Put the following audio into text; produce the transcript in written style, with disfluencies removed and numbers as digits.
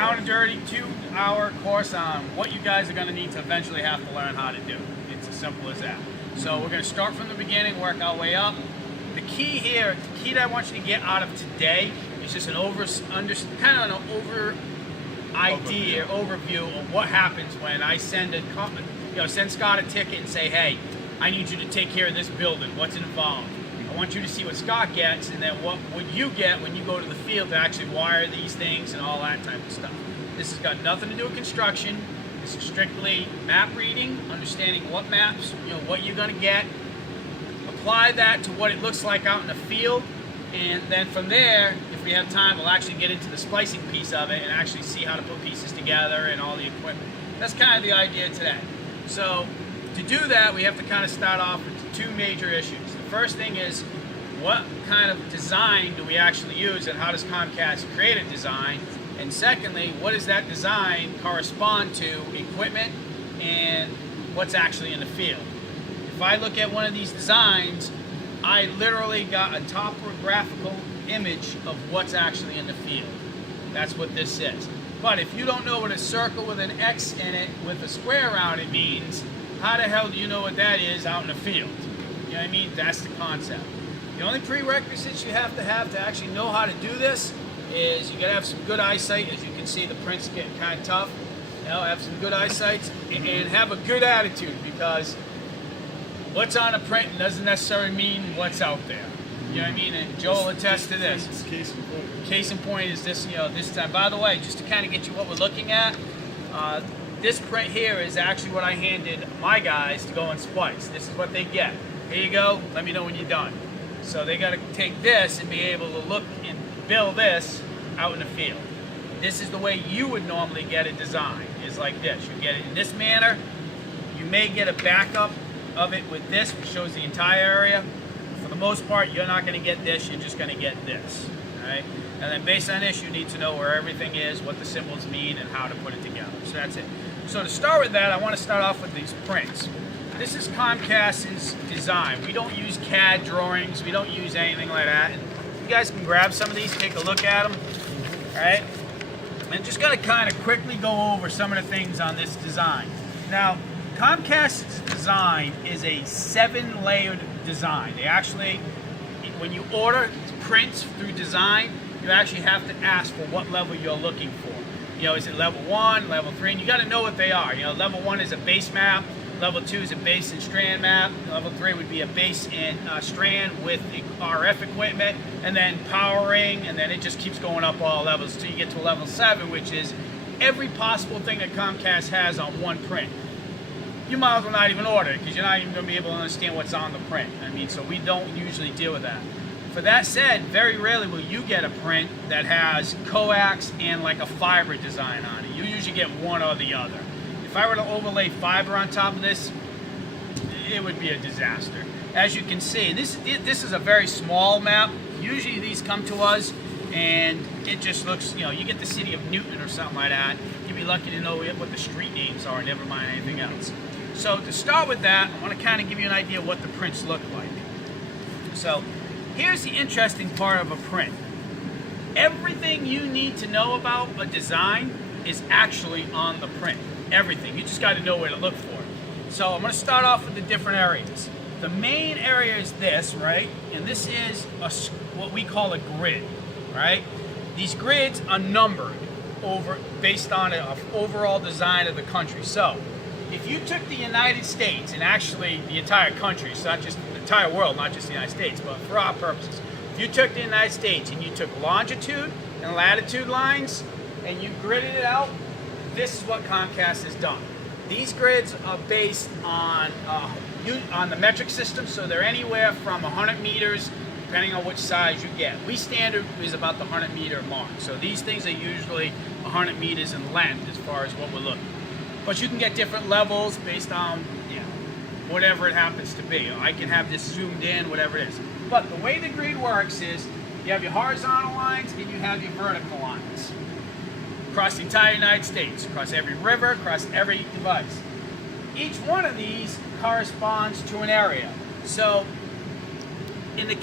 Down and dirty 2-hour course on what you guys are going to need to eventually have to learn how to do. It's as simple as that. So we're going to start from the beginning, work our way up. The key here, the key that I want you to get out of today is just an overview of what happens when I send send Scott a ticket and say, hey, I need you to take care of this building. What's involved? I want you to see what Scott gets, and then what would you get when you go to the field to actually wire these things and all that type of stuff. This has got nothing to do with construction. This is strictly map reading, understanding what maps, what you're going to get. Apply that to what it looks like out in the field, and then from there, if we have time, we'll actually get into the splicing piece of it and actually see how to put pieces together and all the equipment. That's kind of the idea today. So to do that, we have to kind of start off with two major issues. The first thing is, what kind of design do we actually use, and how does Comcast create a design? And secondly, what does that design correspond to equipment and what's actually in the field? If I look at one of these designs, I literally got a topographical image of what's actually in the field. That's what this is. But if you don't know what a circle with an X in it with a square around it means, how the hell do you know what that is out in the field? You know what I mean? That's the concept. The only prerequisites you have to actually know how to do this is you got to have some good eyesight. As you can see, the print's getting kind of tough. Have some good eyesight and have a good attitude, because what's on a print doesn't necessarily mean what's out there. You know what I mean? And Joe will attest to this. Case in point. Case in point is this, this time. By the way, just to kind of get you what we're looking at, this print here is actually what I handed my guys to go and splice. This is what they get. Here you go. Let me know when you're done. So they got to take this and be able to look and build this out in the field. This is the way you would normally get a design, is like this. You get it in this manner. You may get a backup of it with this, which shows the entire area. For the most part, you're not going to get this. You're just going to get this. All right? And then based on this, you need to know where everything is, what the symbols mean, and how to put it together. So that's it. So to start with that, I want to start off with these prints. This is Comcast's design. We don't use CAD drawings. We don't use anything like that. And you guys can grab some of these, take a look at them. All right? And just got to kind of quickly go over some of the things on this design. Now, Comcast's design is a 7-layered design. They actually, when you order prints through design, you actually have to ask for what level you're looking for. Is it level 1, level 3? And you got to know what they are. Level 1 is a base map. Level 2 is a base and strand map. Level 3 would be a base and strand with the RF equipment, and then powering, and then it just keeps going up all levels until you get to level 7, which is every possible thing that Comcast has on one print. You might as well not even order it, because you're not even going to be able to understand what's on the print. So we don't usually deal with that. For that said, very rarely will you get a print that has coax and like a fiber design on it. You usually get one or the other. If I were to overlay fiber on top of this, it would be a disaster. As you can see, this is a very small map. Usually these come to us and it just looks, you get the city of Newton or something like that. You'd be lucky to know what the street names are, never mind anything else. So to start with that, I want to kind of give you an idea of what the prints look like. So here's the interesting part of a print. Everything you need to know about a design is actually on the print. Everything. You just got to know where to look for it. So I'm going to start off with the different areas. The main area is this, right? And this is what we call a grid, right? These grids are numbered based on an overall design of the country. So if you took the United States, and actually the entire country, so not just the entire world, not just the United States, but for our purposes, if you took the United States and you took longitude and latitude lines and you gridded it out, this is what Comcast has done. These grids are based on the metric system, so they're anywhere from 100 meters, depending on which size you get. We standard is about the 100 meter mark, so these things are usually 100 meters in length as far as what we're looking. But you can get different levels based on whatever it happens to be. I can have this zoomed in, whatever it is. But the way the grid works is you have your horizontal lines and you have your vertical lines. Across the entire United States, across every river, across every device. Each one of these corresponds to an area. So in the